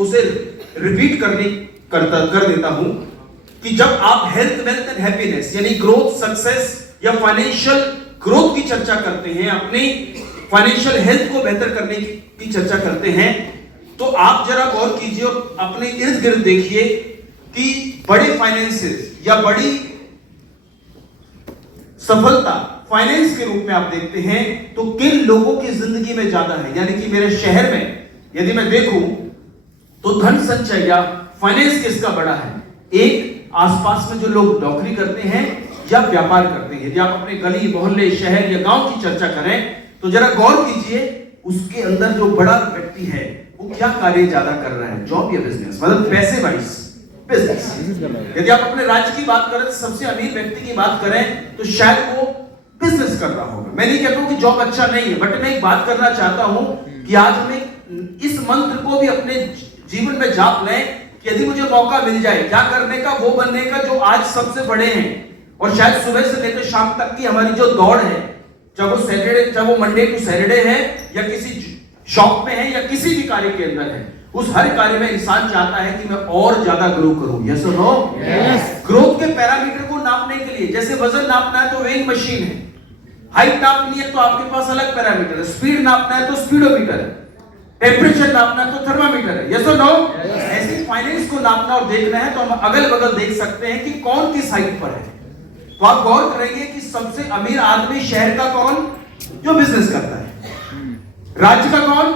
उसे रिपीट कर देता हूं कि जब आप हेल्थ, वेल्थ एंड हैप्पीनेस यानी ग्रोथ, सक्सेस या फाइनेंशियल ग्रोथ की चर्चा करते हैं, अपनी फाइनेंशियल हेल्थ को बेहतर करने की चर्चा करते हैं, तो आप जरा गौर कीजिए और अपने इर्द गिर्द देखिए कि बड़े फाइनेंसेस या बड़ी सफलता फाइनेंस के रूप में आप देखते हैं तो किन लोगों की जिंदगी में ज्यादा है। यानी कि मेरे शहर में यदि मैं देखूं तो धन संचय या फाइनेंस किसका बड़ा है। एक, आसपास में जो लोग नौकरी करते हैं या व्यापार करते हैं। यदि आप अपने गली, मोहल्ले, शहर या गांव की चर्चा करें तो जरा गौर कीजिए उसके अंदर जो बड़ा व्यक्ति है वो क्या कार्य ज्यादा कर रहा है, जॉब या बिजनेस, मतलब पैसे वाइज बिजनेस। यदि आप अपने राज्य की बात करें, सबसे अमीर व्यक्ति की बात करें तो शायद वो बिजनेस कर रहा होगा। मैं नहीं कहता हूं कि जॉब अच्छा नहीं है, बट मैं एक बात करना चाहता हूं कि आज हमें इस मंत्र को भी अपने जीवन में जाप लें कि यदि मुझे मौका मिल जाए क्या करने का, वो बनने का जो आज सबसे बड़े हैं। और शायद सुबह से लेकर शाम तक की हमारी जो दौड़ है, चाहे वो मंडे टू सैटरडे है या किसी शॉप में है या किसी भी कार्य के अंदर है, उस हर कार्य में इंसान चाहता है कि मैं और ज्यादा ग्रो करूं। यस और नो? ग्रोथ के पैरामीटर को नापने के लिए, जैसे वजन नापना है तो वेइंग मशीन है, हाइट नापनी है तो आपके पास अलग पैरामीटर है, स्पीड नापना है तो स्पीडोमीटर है, टेम्परेचर नापना है तो थर्मामीटर है। यस और नो? ऐसे फाइनेंस को नापना और देखना है तो हम अगल बगल देख सकते हैं कि कौन किस हाइट पर है। तो आप गौर करेंगे कि सबसे अमीर आदमी शहर का कौन, जो बिजनेस करता है। राज्य का कौन,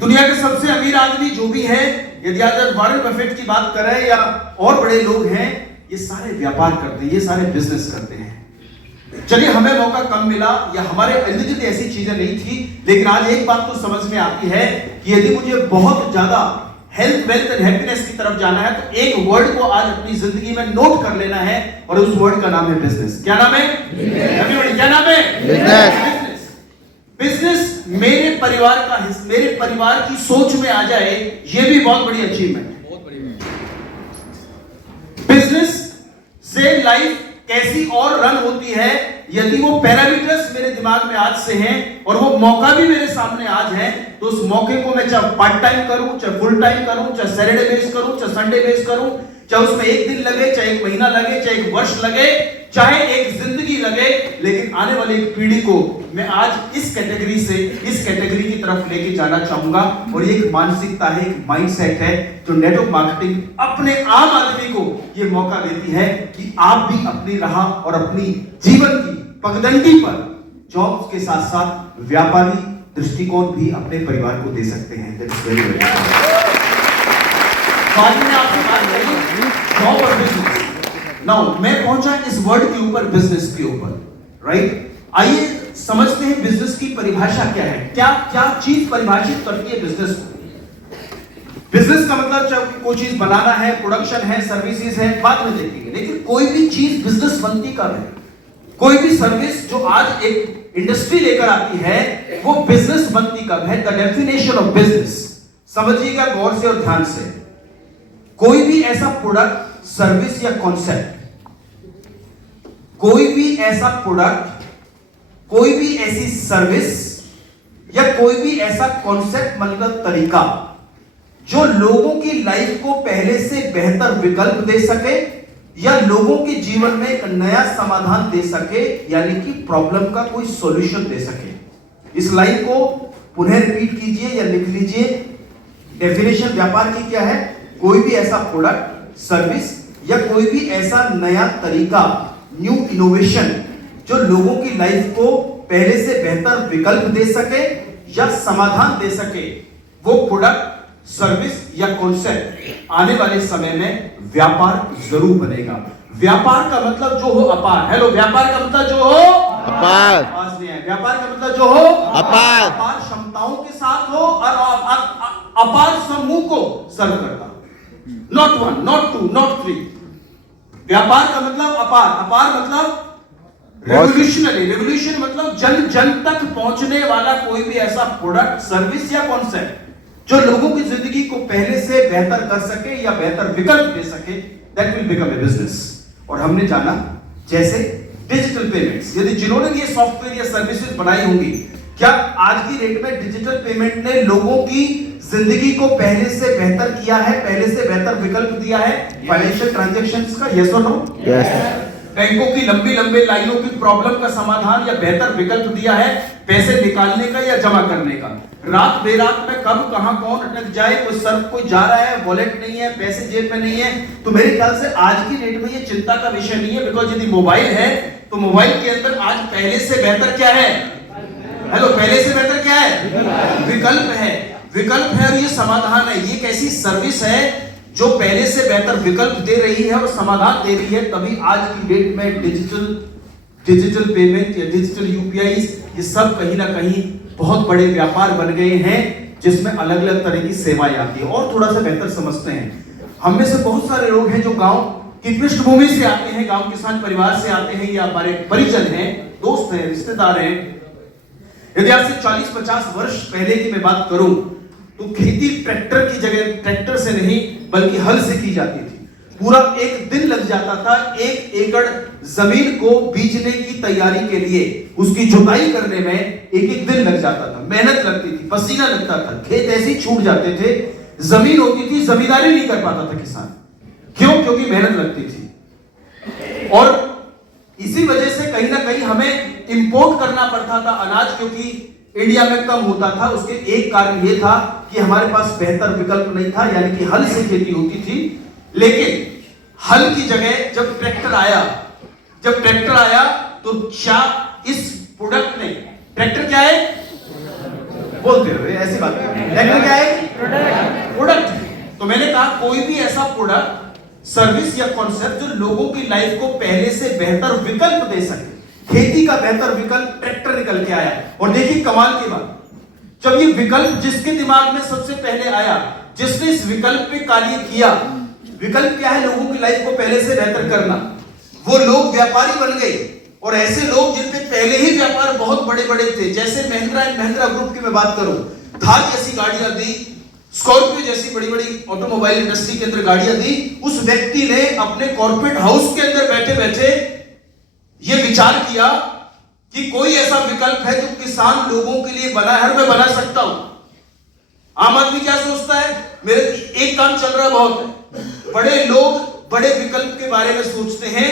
दुनिया के सबसे अमीर आदमी जो भी है, यदि आज वॉरेन बफेट की बात करें या और बड़े लोग हैं, ये सारे व्यापार करते हैं, ये सारे बिजनेस करते हैं। चलिए हमें मौका कम मिला या हमारे इर्द गिर्द ऐसी चीजें नहीं थी, लेकिन आज एक बात तो समझ में आती है कि यदि मुझे बहुत ज्यादा हेल्थ, वेल्थ एंड हैप्पीनेस की तरफ जाना है तो एक वर्ड को आज अपनी जिंदगी में नोट कर लेना है और उस वर्ड का नाम है बिजनेस। क्या नाम है? एवरीबॉडी, क्या नाम है? बिजनेस। बिजनेस मेरे परिवार का हिस्सा, मेरे परिवार की सोच में आ जाए, ये भी बहुत बड़ी अचीवमेंट है। बहुत बड़ी। बिजनेस से लाइफ कैसी और रन होती है यदि वो पैरामीटर्स मेरे दिमाग में आज से हैं और वो मौका भी मेरे सामने आज है, तो उस मौके को मैं चाहे पार्ट टाइम करूं, चाहे फुल टाइम करूं, चाहे सैटरडे बेस करूं, चाहे संडे बेस करूं, चाहे उसमें एक दिन लगे, चाहे एक महीना लगे, चाहे एक वर्ष लगे, चाहे एक जिंदगी लगे, लेकिन आने वाली एक पीढ़ी को मैं आज इस कैटेगरी से इस कैटेगरी की तरफ लेके जाना चाहूंगा। और ये एक मानसिकता है, एक माइंडसेट है जो नेटवर्क मार्केटिंग अपने आम आदमी को ये मौका देती है कि आप भी अपनी राह और अपनी जीवन की पगडंडी पर जॉब के साथ साथ व्यापारी दृष्टिकोण भी अपने परिवार को दे सकते हैं। दैट्स वेरी वेरी आज मैं आपसे बात करूं जॉब और बिजनेस। नाउ मैं पहुंचा इस वर्ड के ऊपर, बिजनेस के ऊपर, राइट? आइए समझते हैं बिजनेस की परिभाषा क्या है, क्या क्या चीज परिभाषित करती है बिजनेस को। बिजनेस का मतलब चाहे कोई चीज बनाना है, प्रोडक्शन है, सर्विसेज है, बाद में देखेंगे, लेकिन कोई भी चीज बिजनेस बनती कब है? कोई भी सर्विस जो आज एक इंडस्ट्री लेकर आती है वो बिजनेस बनती कब है? द डेफिनेशन ऑफ बिजनेस समझिएगा गौर से और ध्यान से। कोई भी ऐसा प्रोडक्ट, सर्विस या कॉन्सेप्ट, कोई भी ऐसा प्रोडक्ट, कोई भी ऐसी सर्विस या कोई भी ऐसा कॉन्सेप्ट मतलब तरीका जो लोगों की लाइफ को पहले से बेहतर विकल्प दे सके या लोगों के जीवन में एक नया समाधान दे सके, यानी कि प्रॉब्लम का कोई सॉल्यूशन दे सके। इस लाइन को पुनः रिपीट कीजिए या लिख लीजिए। डेफिनेशन व्यापार की क्या है? कोई भी ऐसा प्रोडक्ट, सर्विस या कोई भी ऐसा नया तरीका, न्यू इनोवेशन जो लोगों की लाइफ को पहले से बेहतर विकल्प दे सके या समाधान दे सके, वो प्रोडक्ट, सर्विस या कॉन्सेप्ट आने वाले समय में व्यापार जरूर बनेगा। व्यापार का मतलब जो हो अपार। हेलो, व्यापार का मतलब जो हो अपार। आवाज नहीं है। व्यापार का मतलब जो हो अपार, अपार क्षमताओं के साथ हो और अपार समूह को सर्व करता, not one, not two, not three. व्यापार का मतलब अपार, अपार मतलब रेवोल्यूशनरी, रेवोल्यूशन मतलब जन जन तक पहुंचने वाला कोई भी ऐसा प्रोडक्ट, सर्विस या कॉन्सेप्ट जो लोगों की जिंदगी को पहले से बेहतर कर सके या बेहतर विकल्प दे सके, that will become a business. और हमने जाना जैसे डिजिटल पेमेंट्स, यदि जिन्होंने ये सॉफ्टवेयर या सर्विसेज बनाई होंगी, क्या आज की डेट में डिजिटल पेमेंट ने लोगों की जिंदगी को पहले से बेहतर किया है, पहले से बेहतर विकल्प दिया है फाइनेंशियल ट्रांजैक्शंस का? यस और नो? यस। बैंकों की लंबी लंबी लाइनों की प्रॉब्लम का समाधान या बेहतर विकल्प दिया है पैसे निकालने का या जमा करने का। रात बेरात में कब कहां कौन अटक जाए, कोई जा रहा है, वॉलेट नहीं है, पैसे जेब में नहीं है, तो मेरे ख्याल से आज की डेट में ये चिंता का विषय नहीं है। बिकॉज यदि मोबाइल है तो मोबाइल के अंदर आज पहले से बेहतर क्या है? हेलो, पहले से बेहतर क्या है? विकल्प है। विकल्प है और ये समाधान है। ये एक ऐसी सर्विस है जो पहले से बेहतर विकल्प दे रही है और समाधान दे रही है। तभी आज की डेट में डिजिटल पेमेंट या डिजिटल यूपीआई ये सब कहीं ना कहीं बहुत बड़े व्यापार बन गए हैं जिसमें अलग अलग तरह की सेवाएं आती है। और थोड़ा सा बेहतर समझते हैं, हम में से बहुत सारे लोग हैं जो गांव की पृष्ठभूमि से आते हैं, गांव किसान परिवार से आते हैं, या हमारे परिजन हैं, दोस्त हैं, रिश्तेदार हैं। यदि आपसे 40-50 वर्ष पहले की मैं बात करूं तो खेती ट्रैक्टर की जगह ट्रैक्टर से नहीं बल्कि हल से की जाती थी। पूरा एक दिन लग जाता था 1 एकड़ जमीन को बीजने की तैयारी के लिए, उसकी जुताई करने में 1 दिन लग जाता था, मेहनत लगती थी, पसीना लगता था, खेत ऐसे ही छूट जाते थे, जमीन होती थी, जमींदारी नहीं कर पाता था किसान। क्यों? क्योंकि मेहनत लगती थी। और इसी वजह से कहीं ना कहीं हमें इंपोर्ट करना पड़ता था अनाज, क्योंकि इंडिया में कम होता था। उसके एक कारण यह था कि हमारे पास बेहतर विकल्प नहीं था, यानी कि हल से खेती होती थी। लेकिन हल की जगह जब ट्रैक्टर आया तो क्या इस प्रोडक्ट ने, ट्रैक्टर क्या है बोलते हुए ऐसी बात कर, ट्रैक्टर क्या है? प्रोडक्ट। तो मैंने कहा कोई भी ऐसा प्रोडक्ट, सर्विस या कॉन्सेप्ट जो लोगों की लाइफ को पहले से बेहतर विकल्प दे सके। खेती का बेहतर विकल्प ट्रैक्टर निकल के आया। और देखिए कमाल की बात, जब ये विकल्प जिसके दिमाग में सबसे पहले आया, जिसने इस विकल्प पे कार्य किया, विकल्प क्या है? लोगों की लाइफ को पहले से बेहतर करना। वो लोग व्यापारी बन गए, और ऐसे लोग जिनके पहले ही व्यापार बहुत बड़े बड़े थे, जैसे महिंद्रा एंड महिंद्रा ग्रुप की मैं बात करूं, थार जैसी गाड़ियां दी, स्कॉर्पियो जैसी बड़ी बड़ी ऑटोमोबाइल इंडस्ट्री के अंदर गाड़ियां दी। उस व्यक्ति ने अपने कॉर्पोरेट हाउस के अंदर बैठे बैठे ये विचार किया कि कोई ऐसा विकल्प है जो किसान लोगों के लिए बना है और मैं बना सकता हूं। आम आदमी क्या सोचता है? मेरे एक काम चल रहा बहुत है। बड़े लोग बड़े विकल्प के बारे में सोचते हैं,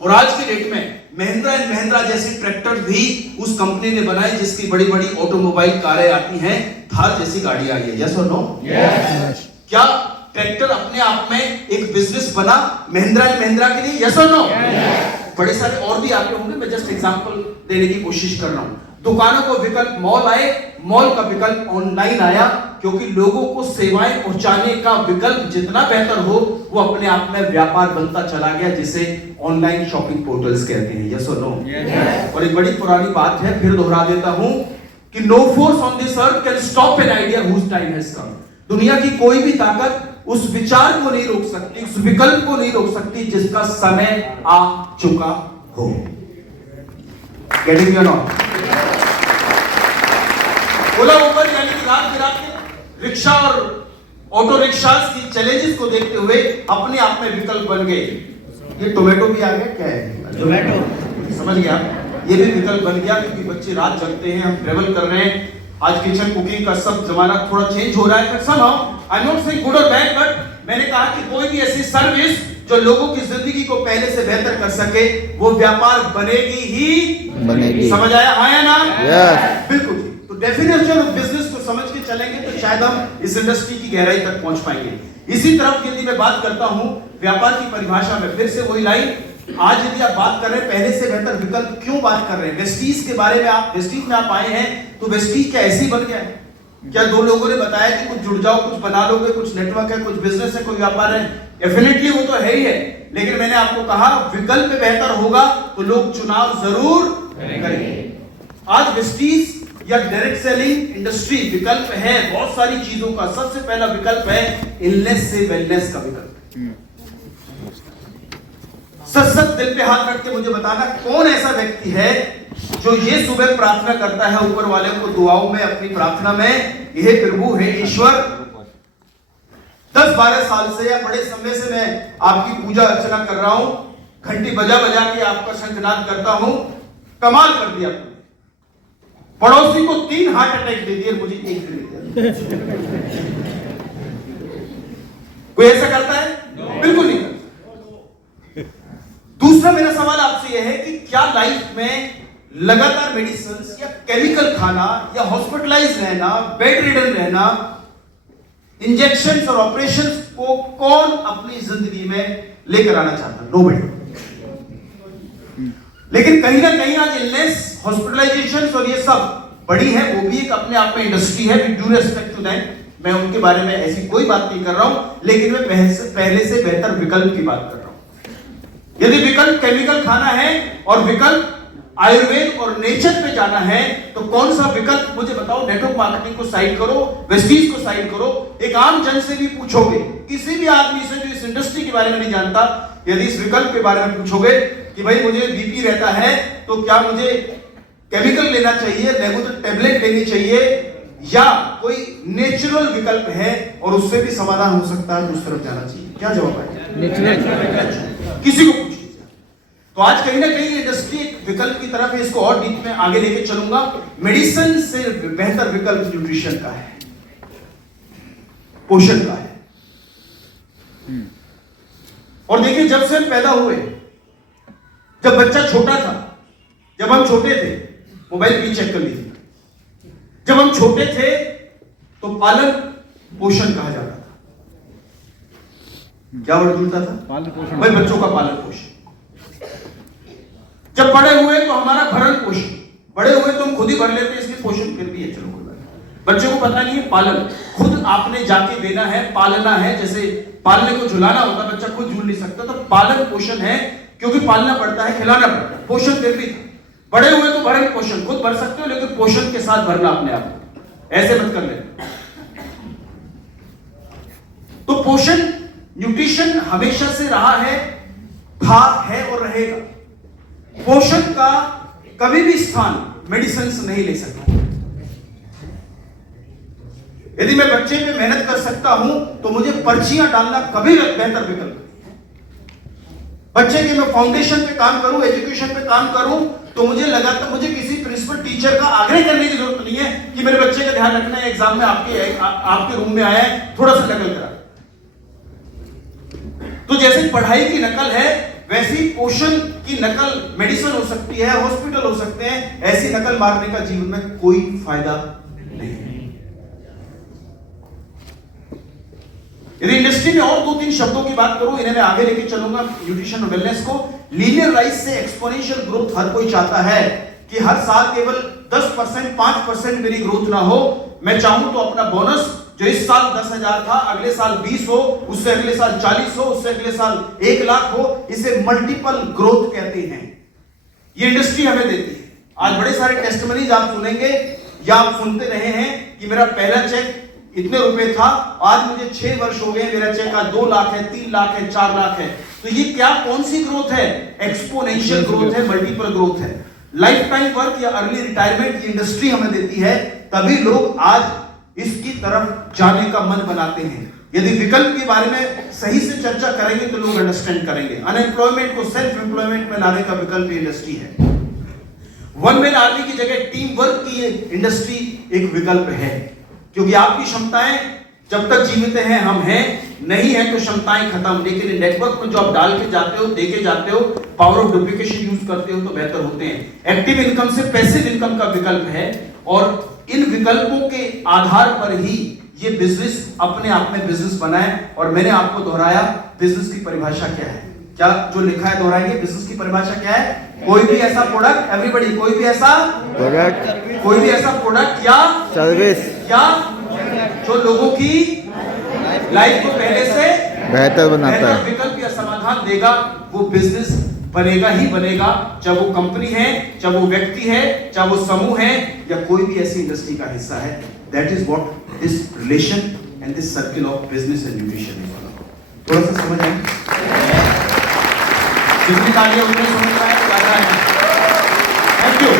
और आज की डेट में महिंद्रा एंड महिंद्रा जैसी ट्रैक्टर भी उस कंपनी ने बनाए जिसकी बड़ी बड़ी ऑटोमोबाइल कारें आती हैं, थार जैसी गाड़ी आई है। यस और नो? यस। क्या ट्रैक्टर अपने आप में एक बिजनेस बना महिंद्रा एंड महिंद्रा के लिए? यस और नो? बड़े सारे और भी आते होंगे, मैं जस्ट एग्जांपल देने की कोशिश कर रहा हूं। दुकानों को विकल्प मॉल आए, मॉल का विकल्प ऑनलाइन आया, क्योंकि लोगों को सेवाएं पहुंचाने का विकल्प जितना बेहतर हो वो अपने आप में व्यापार बनता चला गया, जिसे ऑनलाइन शॉपिंग पोर्टल्स कहते हैं। यस और नो? और एक बड़ी पुरानी बात है, फिर दोहरा देता हूं कि no force on this earth can stop an idea whose time has come. दुनिया की कोई भी ताकत उस विचार को नहीं रोक सकती, उस विकल्प को नहीं रोक सकती जिसका समय आ चुका हो। Getting you know? Ola Uber यानी कि रात के रिक्शा और ऑटो रिक्शा की चैलेंजेस को देखते हुए अपने आप में विकल्प बन गए। ये टोमेटो भी आ गया, क्या है टोमेटो, समझ गया? ये भी विकल्प बन गया, क्योंकि बच्चे रात जगते हैं, हम ट्रेवल कर रहे हैं। आज किचन कुकिंग का सब जमाना थोड़ा चेंज हो रहा है, but somehow I am not saying good और बैड, बट मैंने कहा कि कोई भी ऐसी सर्विस जो लोगों की जिंदगी को पहले से बेहतर कर सके वो व्यापार बनेगी ही बनेगी। समझ आया? हाँ या ना? yes. बिल्कुल। तो डेफिनेशन ऑफ बिजनेस को समझ के चलेंगे तो शायद हम इस इंडस्ट्री की गहराई तक पहुंच पाएंगे। इसी तरफ यदि मैं बात करता हूं व्यापार की परिभाषा में, फिर से वही लाइन, आज यदि आप बात कर रहे हैं पहले से बेहतर विकल्प, क्यों बात कर रहे हैं? वेस्टीज के बारे में, आप वेस्टीज में आप आए हैं तो वेस्टीज क्या ऐसी बन गया है? क्या दो लोगों ने बताया कि कुछ जुड़ जाओ, कुछ बना लोगे, कुछ नेटवर्क है, कुछ बिजनेस है, कोई व्यापार है? डेफिनेटली वो तो है ही है, लेकिन मैंने आपको कहा विकल्प बेहतर होगा तो लोग चुनाव जरूर करेंगे। आज वेस्टीज या डायरेक्ट सेलिंग इंडस्ट्री विकल्प है बहुत सारी चीजों का। सबसे पहला विकल्प है इलनेस से वेलनेस का विकल्प। सच दिल पे हाथ रख के मुझे बताना कौन ऐसा व्यक्ति है जो ये सुबह प्रार्थना करता है ऊपर वाले को दुआओं में, अपनी प्रार्थना में, हे प्रभु, हे ईश्वर, 10-12 साल से या बड़े समय से मैं आपकी पूजा अर्चना कर रहा हूं, घंटी बजा बजा के आपका शंखनाद करता हूं, कमाल कर दिया, पड़ोसी को 3 हार्ट अटैक दे दिए, मुझे 1 दे दिया। कोई ऐसा करता है? बिल्कुल नहीं करता। दूसरा मेरा सवाल आपसे यह है कि क्या लाइफ में लगातार मेडिसिन या केमिकल खाना या हॉस्पिटलाइज रहना, बेड रिडन रहना, इंजेक्शन और ऑपरेशन को कौन अपनी जिंदगी में लेकर आना चाहता? नोबडी। लेकिन कहीं ना कहीं आज इलनेस, हॉस्पिटलाइजेशन और ये सब बड़ी है, वो भी एक अपने आप में इंडस्ट्री है। With due respect to that, मैं उनके बारे में ऐसी कोई बात नहीं कर रहा हूं, लेकिन मैं पहले से बेहतर विकल्प की बात कर रहा हूं। यदि विकल्प केमिकल खाना है और विकल्प आयुर्वेद और नेचर पे जाना है, तो कौन सा विकल्प मुझे बताओ। नेटवर्क मार्केटिंग को साइड करो, वेस्टीज को साइड करो, एक आम जन से भी पूछोगे, किसी भी आदमी से जो इस इंडस्ट्री के बारे में नहीं जानता, यदि इस विकल्प के बारे में पूछोगे कि भाई मुझे बीपी रहता है तो क्या मुझे केमिकल लेना चाहिए, रेगुलर टेबलेट लेनी चाहिए, या कोई नेचुरल विकल्प है और उससे भी समाधान हो सकता है, तो उस तरफ जाना चाहिए? क्या जवाब है? नेचुरल। किसी को पूछ लीजिए। तो आज कहीं ना कहीं इंडस्ट्री एक विकल्प की तरफ है, इसको और डीप में आगे लेके चलूंगा। मेडिसिन से बेहतर विकल्प न्यूट्रिशन का है, पोषण का है। और देखिए, जब से हम पैदा हुए, जब बच्चा छोटा था, जब हम छोटे थे, मोबाइल भी चेक कर लीजिए, जब हम छोटे थे तो पालन पोषण कहा जाता था। क्या वर्ड जुड़ता था? पालन पोषण। भाई बच्चों का पालन पोषण। जब बड़े हुए तो हमारा भरण पोषण, बड़े हुए तो हम खुद ही भर लेते, इसलिए पोषण फिर भी है। चलो, बच्चों को पता नहीं है पालन खुद आपने जाके देना है, पालना है। जैसे पालने को झुलाना होता, बच्चा खुद झूल नहीं सकता, तो पालन पोषण है, क्योंकि पालना पड़ता है, खिलाना पड़ता है। पोषण फिर भी बड़े हुए तो भरण पोषण खुद भर सकते हो, लेकिन पोषण के साथ भरना अपने आप, ऐसे मत कर लेना। तो पोषण, न्यूट्रिशन हमेशा से रहा है, था, है और रहेगा। पोषण का कभी भी स्थान मेडिसिन नहीं ले सकता। यदि मैं बच्चे पे मेहनत कर सकता हूं तो मुझे पर्चियां डालना कभी बेहतर विकल्प। बच्चे के मैं फाउंडेशन पे काम करूं, एजुकेशन पे काम करूं, तो मुझे लगातार मुझे किसी प्रिंसिपल टीचर का आग्रह करने की जरूरत नहीं है कि मेरे बच्चे का ध्यान रखना है, एग्जाम में आपके रूम में आया है, थोड़ा सा नकल करा। तो जैसे पढ़ाई की नकल है, वैसी पोषण की नकल मेडिसिन हो सकती है, हॉस्पिटल हो सकते हैं। ऐसी नकल मारने का जीवन में कोई फायदा नहीं। यदि इंडस्ट्री में और 2-3 शब्दों की बात करूं, इन्हें मैं आगे लेके चलूंगा, न्यूट्रिशन और वेलनेस को। लीनियर राइज से एक्सपोनेंशियल ग्रोथ हर कोई चाहता है कि हर साल केवल 10%, 5% मेरी ग्रोथ ना हो। मैं चाहूं तो अपना बोनस जो इस साल 10,000 था, अगले साल 20 हो, उससे अगले साल 40 हो, उससे अगले साल 1 लाख हो। इसे मल्टीपल ग्रोथ कहते हैं। ये इंडस्ट्री हमें देती है। आज बड़े सारे टेस्टिमनीज आप सुनेंगे या आप सुनते रहे हैं कि मेरा पहला चेक इतने रुपए था, आज मुझे 6 वर्ष हो गए, मेरा चेक आज 2 लाख है, 3 लाख है, 4 लाख है। तो ये क्या, कौन सी ग्रोथ है? एक्सपोनेंशियल ग्रोथ है, मल्टीपल ग्रोथ है। लाइफ टाइम वर्क या अर्ली रिटायरमेंट की इंडस्ट्री हमें देती है, तभी लोग आज इसकी तरफ जाने का मन बनाते हैं। यदि विकल्प के बारे में सही से चर्चा करेंगे तो लोग अंडरस्टैंड करेंगे। अनएम्प्लॉयमेंट को सेल्फ एम्प्लॉयमेंट में लाने का विकल्प इंडस्ट्री है। वन मैन आर्मी की जगह टीम वर्क की इंडस्ट्री एक विकल्प है, क्योंकि आपकी क्षमताएं जब तक जीवित हैं हम हैं, नहीं है तो क्षमताएं खत्म। लेकिन नेटवर्क में जो आप डाल के जाते हो, दे के जाते हो, पावर ऑफ डुप्लीकेशन यूज करते हो तो बेहतर होते हैं। एक्टिव इनकम से पैसिव इनकम का विकल्प है, और इन विकल्पों के आधार पर ही ये बिजनेस अपने आप में बिजनेस बना है। और मैंने आपको दोहराया बिजनेस की परिभाषा क्या है। क्या जो लिखा है दोहराएंगे? बिजनेस की परिभाषा क्या है? कोई भी ऐसा प्रोडक्ट, एवरीबॉडी, कोई भी ऐसा प्रोडक्ट, कोई भी ऐसा प्रोडक्ट या सर्विस या जो लोगों की लाइफ को पहले से बेहतर बनाता है, विकल्प या समाधान देगा, वो बिजनेस बनेगा ही बनेगा। चाहे वो कंपनी है, चाहे वो व्यक्ति है, चाहे वो समूह है, या कोई भी ऐसी इंडस्ट्री का हिस्सा है। That is what this relation and this circle of business and nutrition is all about. थोड़ा सा समझ आए? जितनी तालियां उतने समझ में आए, ज्यादा है। Thank you.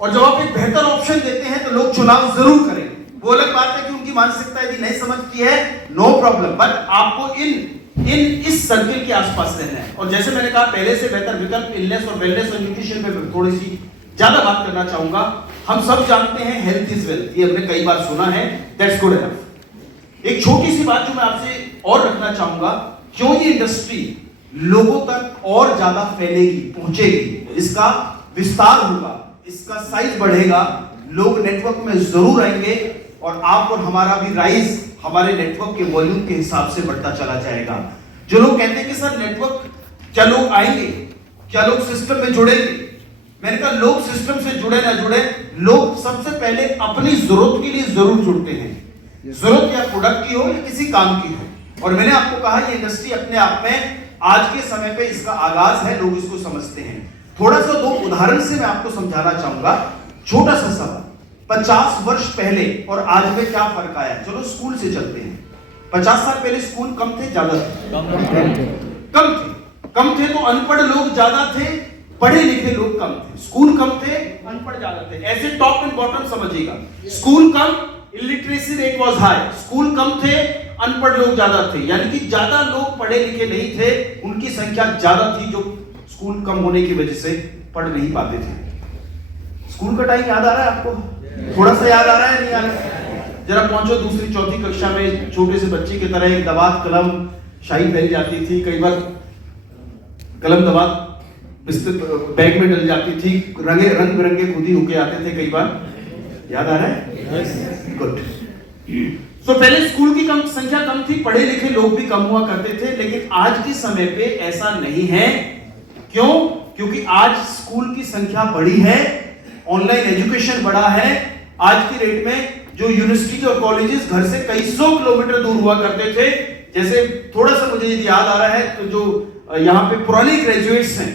और जब आप एक बेहतर ऑप्शन देते हैं तो लोग चुनाव जरूर करेंगे। वो अलग बात है कि उनकी मानसिकता यदि नहीं समझती है, नो प्रॉब्लम, बट आपको इस सर्किल के आसपास रहना है। और जैसे मैंने कहा, पहले से बेहतर विकल्प इलनेस और वेलनेस और न्यूट्रिशन पे थोड़ी सी ज्यादा बात करना चाहूंगा। हम सब जानते हैं हेल्थ इज वेल्थ, ये हमने कई बार सुना है, दैट्स गुड एनफ। एक छोटी सी बात जो मैं आपसे और रखना चाहूंगा, क्यों ये इंडस्ट्री लोगों तक और ज्यादा फैलेगी, पहुंचेगी, इसका विस्तार होगा, इसका साइज बढ़ेगा, लोग नेटवर्क में जरूर आएंगे और आप और हमारा भी राइज हमारे नेटवर्क के वॉल्यूम के हिसाब से बढ़ता चला जाएगा। जो लोग कहते हैं कि सर नेटवर्क, क्या लोग आएंगे, क्या लोग सिस्टम में जुड़ेंगे, मैंने कहा लोग सिस्टम से जुड़े ना जुड़े, लोग सबसे पहले अपनी जरूरत के लिए जरूर जुड़ते हैं, जरूरत या प्रोडक्ट की हो या किसी काम की हो। और मैंने आपको कहा ये इंडस्ट्री अपने आप में आज के समय पे इसका आगाज है, लोग इसको समझते हैं। थोड़ा सा दो उदाहरण से मैं आपको समझाना चाहूंगा, छोटा सा सवाल, 50 वर्ष पहले और आज में क्या फर्क आया। चलो स्कूल से चलते हैं। 50 साल पहले स्कूल कम थे, ज्यादा थे? कम थे तो अनपढ़ लोग ज्यादा थे, पढ़े लिखे लोग कम थे। स्कूल कम थे, अनपढ़ ज्यादा थे, ऐसे टॉप एंड बॉटम समझिएगा। स्कूल कम, illiteracy rate was high. School कम थे, अनपढ़ लोग ज्यादा थे, यानी कि ज्यादा लोग पढ़े लिखे नहीं थे, उनकी संख्या ज्यादा थी जो स्कूल कम होने की वजह से पढ़ नहीं पाते थे। स्कूल का टाइम याद आ रहा है आपको? थोड़ा सा याद आ रहा है, नहीं आ रहा है? जरा पहुंचो दूसरी चौथी कक्षा में, छोटे से बच्चे की तरह एक दवात कलम शाही फैल जाती थी, कई बार कलम दवात बैग में डल जाती थी, रंग बिरंगे खुद ही होके आते थे कई बार, याद आ रहा है? गुड। तो पहले स्कूल की संख्या कम थी, पढ़े लिखे लोग भी कम हुआ करते थे, लेकिन आज के समय पे ऐसा नहीं है। क्यों? क्योंकि आज स्कूल की संख्या बढ़ी है, ऑनलाइन एजुकेशन बढ़ा है। आज की डेट में जो यूनिवर्सिटी और कॉलेजेस घर से कई सौ किलोमीटर दूर हुआ करते थे, जैसे थोड़ा सा मुझे यदि याद आ रहा है तो जो यहाँ पे पुराने ग्रेजुएट्स हैं,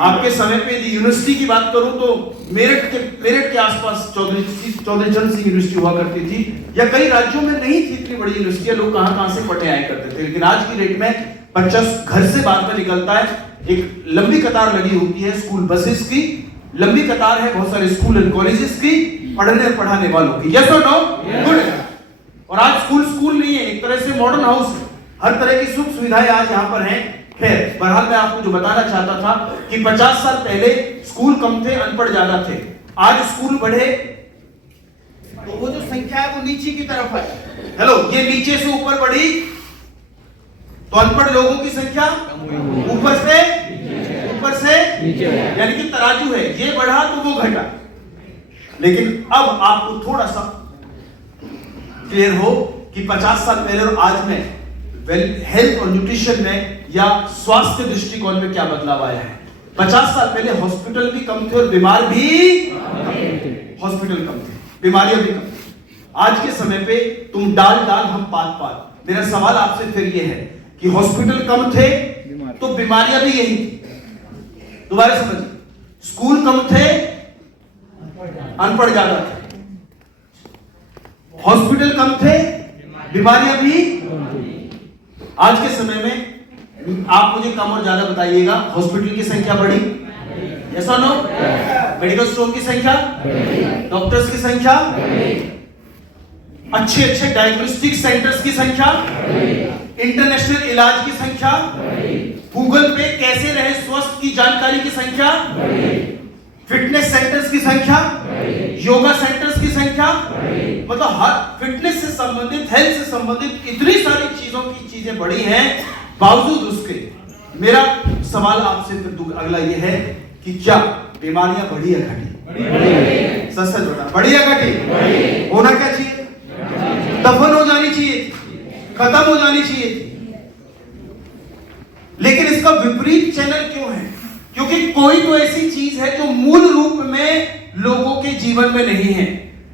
आपके समय पे यदि यूनिवर्सिटी की बात करूं तो मेरठ के आसपास चौधरी चरण सिंह यूनिवर्सिटी हुआ करती थी, या कई राज्यों में नहीं थी इतनी बड़ी यूनिवर्सिटियां, लोग कहां से पढ़ने आया करते थे। लेकिन आज की डेट में बच्चा घर से बाद में निकलता है, एक लंबी कतार लगी होती है स्कूल बसेस की, लंबी कतार है बहुत सारे स्कूल एंड कॉलेजेस की, पढ़ने और पढ़ाने वालों की। यस और नो? गुड। और आज स्कूल नहीं है, एक तरह से मॉडर्न हाउस, हर तरह की सुख सुविधाएं आज यहाँ पर हैं। खैर, बहरहाल मैं आपको जो बताना चाहता था कि 50 साल पहले स्कूल कम थे, अनपढ़ ज्यादा थे। आज स्कूल बढ़े तो वो जो संख्या है वो नीचे की तरफ है। हेलो, ये नीचे से ऊपर बढ़ी तो अनपढ़ लोगों की संख्या ऊपर से यानी कि तराजू है, ये बढ़ा तो वो घटा। लेकिन अब आपको थोड़ा सा क्लियर हो कि 50 साल पहले और आज में हेल्थ और न्यूट्रिशन में या स्वास्थ्य दृष्टिकोण में क्या बदलाव आया है। 50 साल पहले हॉस्पिटल भी कम थे और बीमार भी हॉस्पिटल कम थे, बीमारियां भी कम थी। आज के समय पे तुम डाल हम पात। मेरा सवाल आपसे फिर ये है कि हॉस्पिटल कम थे तो बीमारियां भी यही थी। दोबारा समझिए, स्कूल कम थे, अनपढ़ ज्यादा थे, हॉस्पिटल कम थे, बीमारियां भी। आज के समय में आप मुझे कम और ज्यादा बताइएगा, हॉस्पिटल की संख्या बढ़ी, यस और नो? मेडिकल स्टोर की संख्या, डॉक्टर्स की संख्या, अच्छे डायग्नोस्टिक सेंटर्स की संख्या, इंटरनेशनल इलाज की संख्या, गूगल पे कैसे रहे स्वस्थ की जानकारी की संख्या, फिटनेस सेंटर्स की संख्या, योगा सेंटर्स की संख्या, मतलब हर फिटनेस से संबंधित, हेल्थ से संबंधित इतनी सारी चीजों की चीजें बढ़ी हैं। बावजूद उसके मेरा सवाल आपसे फिर अगला ये है कि क्या बीमारियां बढ़ी या घटी? सच बता, बढ़ी या घटी? होना क्या चाहिए? दफन हो जानी चाहिए, खत्म हो जानी चाहिए थी। लेकिन इसका विपरीत चैनल क्यों है? क्योंकि कोई तो ऐसी चीज है जो मूल रूप में लोगों के जीवन में नहीं है।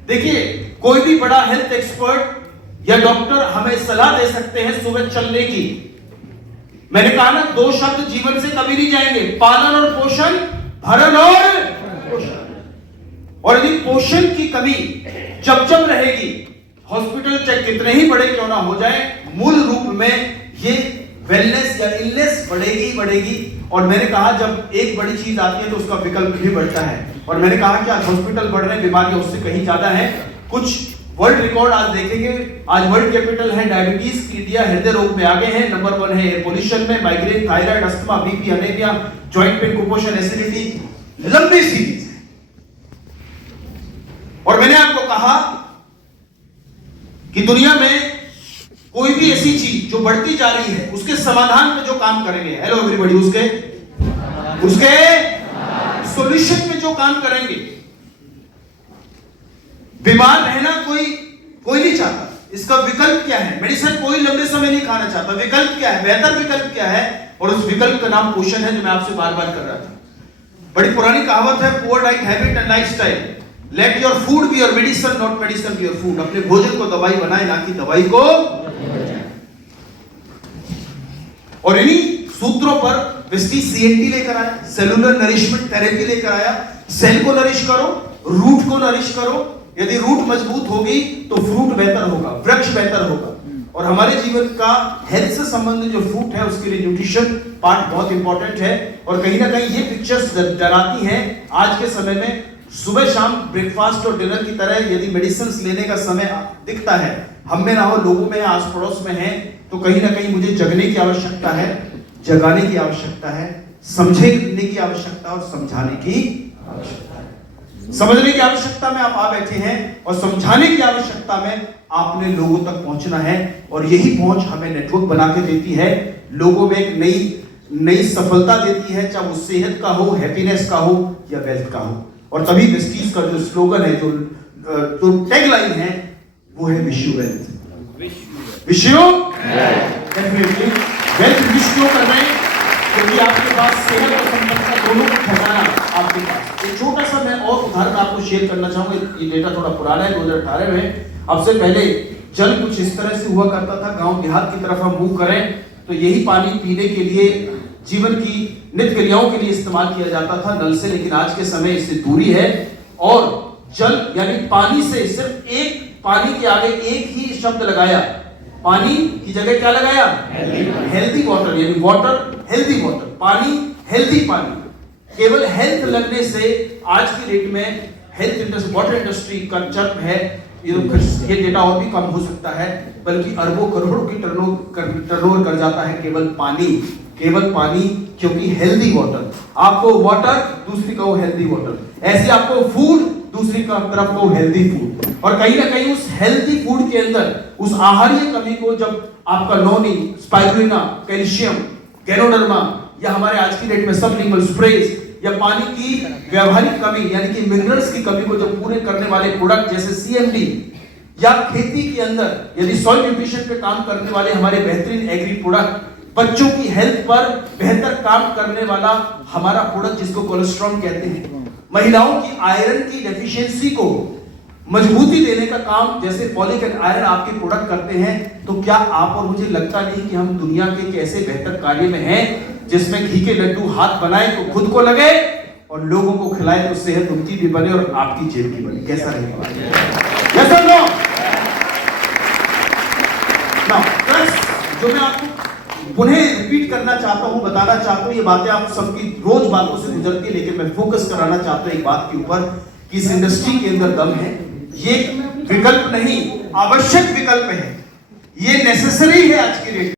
देखिए, कोई भी बड़ा हेल्थ एक्सपर्ट या डॉक्टर हमें सलाह दे सकते हैं सुबह चलने की। मैंने कहा ना, दो शब्द जीवन से कभी नहीं जाएंगे, पालन और पोषण, भरण और पोषण। और यदि पोषण की कमी जब रहेगी, हॉस्पिटल चाहे कितने ही बड़े क्यों ना हो जाए, मूल रूप में ये वेलनेस या इलनेस बढ़ेगी। और मैंने कहा जब एक बड़ी चीज आती है तो उसका विकल्प भी बढ़ता है। और मैंने कहा कि आज हॉस्पिटल बढ़ रहे, बीमारियां उससे कहीं ज्यादा है। कुछ वर्ल्ड रिकॉर्ड आज देखेंगे, आज वर्ल्ड कैपिटल है डायबिटीज, इंडिया हृदय रोग में आगे है, नंबर 1 है एयर पोल्यूशन में, migraine, thyroid, asthma, BP, anaemia, joint pain, कुपोषण, एसिडिटी, लंबी सीरीज है। और मैंने आपको कहा कि दुनिया में कोई भी ऐसी चीज जो बढ़ती जा रही है उसके समाधान पे जो काम करेंगे, हेलो एवरीबॉडी, उसके सॉल्यूशन पे जो काम करेंगे, बीमार रहना कोई नहीं चाहता। इसका विकल्प क्या है? मेडिसिन कोई लंबे समय नहीं खाना चाहता। विकल्प क्या है? बेहतर विकल्प क्या है? और उस विकल्प का नाम पोषण है, जो मैं आपसे बार बार कर रहा था। बड़ी पुरानी कहावत है, poor diet habit and lifestyle, let your food be your medicine, not medicine be your food. अपने भोजन को दवाई बनाए, ना कि दवाई को। और इन्हीं सूत्रों पर विस्टी सीएनटी लेकर आया, सेलुलर नरिशमेंट थेरेपी लेकर आया। सेल को नरिश करो, रूट को नरिश करो। यदि रूट मजबूत होगी तो फ्रूट बेहतर होगा, वृक्ष बेहतर होगा। और हमारे जीवन का हेल्थ से संबंधित जो फ्रूट है, उसके लिए न्यूट्रिशन पार्ट बहुत इंपॉर्टेंट है। और कहीं ना कहीं ये पिक्चर्स डराती हैं आज के समय में। सुबह शाम ब्रेकफास्ट और डिनर की तरह यदि मेडिसिन लेने का समय दिखता है, हम में ना हो, लोगों में, आस पड़ोस में है, तो कहीं ना कहीं मुझे जगने की आवश्यकता है, जगाने की आवश्यकता है, समझने की आवश्यकता और समझाने की आवश्यकता है। समझने की आवश्यकता में आप आ बैठे हैं और समझाने की आवश्यकता में आपने लोगों तक पहुंचना है। और यही पहुंच हमें नेटवर्क बना के देती है, लोगों में एक नई सफलता देती है, चाहे वो सेहत का हो, हैप्पीनेस का हो या वेल्थ का हो। और तभी वेस्टीज का जो स्लोगन है, जो टैगलाइन है, वो है wish you wealth. Wish you definitely wealth wish क्यों कर रहे हैं? क्योंकि आपके पास सेहत और संपत्ति दोनों का खजाना आपके पास। एक छोटा सा मैं और उदाहरण आपको शेयर करना चाहूंगा। ये डेटा थोड़ा पुराना है, 2018 में। अब से पहले जल कुछ इस तरह से हुआ करता था। गांव देहात की तरफ हम मूव करें तो यही पानी पीने के लिए, जीवन की नित्य क्रियाओं के लिए इस्तेमाल किया जाता था, नल से। लेकिन आज के समय इससे दूरी है। और जल यानी पानी से सिर्फ एक, पानी के आगे एक ही शब्द लगाया, पानी की जगह क्या लगाया? हेल्दी वाटर, यानी वाटर हेल्दी वाटर, पानी हेल्दी पानी। केवल हेल्थ लगने से आज की डेट में हेल्थ इंडस्ट्री, वाटर इंडस्ट्री का चर्म है। ये डेटा और भी कम हो सकता है, बल्कि अरबों करोड़ों की टर्नओवर कर जाता है केवल पानी, क्योंकि हेल्दी वाटर। आपको वाटर, दूसरी कहो हेल्दी वाटर। ऐसे आपको फूड, दूसरी तरफ कहो हेल्दी फूड। और कहीं ना कहीं उस हेल्दी फूड के अंदर उस आहारीय कमी को, जब आपका नॉनी, स्पाइरुलिना, कैल्शियम, गैनोडर्मा, या हमारे आज की डेट में सबलिंगुअल स्प्रेज, या पानी की व्यवहारिक कमी यानी कि मिनरल्स की कमी को जब पूरे करने वाले प्रोडक्ट जैसे सीएमडी, या खेती के अंदर यदि सॉइल न्यूट्रिशन पे काम करने वाले हमारे बेहतरीन एग्री प्रोडक्ट, बच्चों की हेल्थ पर बेहतर काम करने वाला हमारा प्रोडक्ट जिसको कोलेस्ट्रॉल कहते हैं, महिलाओं की आयरन की डेफिशिएंसी को मजबूती देने का काम जैसे फॉलिक एंड आयरन आपके प्रोडक्ट करते हैं, तो क्या आप और मुझे लगता नहीं कि हम दुनिया के एक ऐसे बेहतर कार्य में हैं जिसमें घी के लड्डू हाथ बनाए तो खुद को लगे और लोगों को खिलाए तो सेहत उनकी भी बने और आपकी जेब की बने? कैसा रहेगा? यस और नो? नाउ प्लस जो मैं आपको पुनः रिपीट करना चाहता हूं, बताना चाहता हूं, ये बातें आप सबकी रोज बातों से गुजरती है, लेकिन मैं फोकस कराना चाहता हूं एक बात के ऊपर कि इस इंडस्ट्री के अंदर दम है। ये विकल्प नहीं, आवश्यक विकल्प है। ये नेसेसरी है आज की डेट।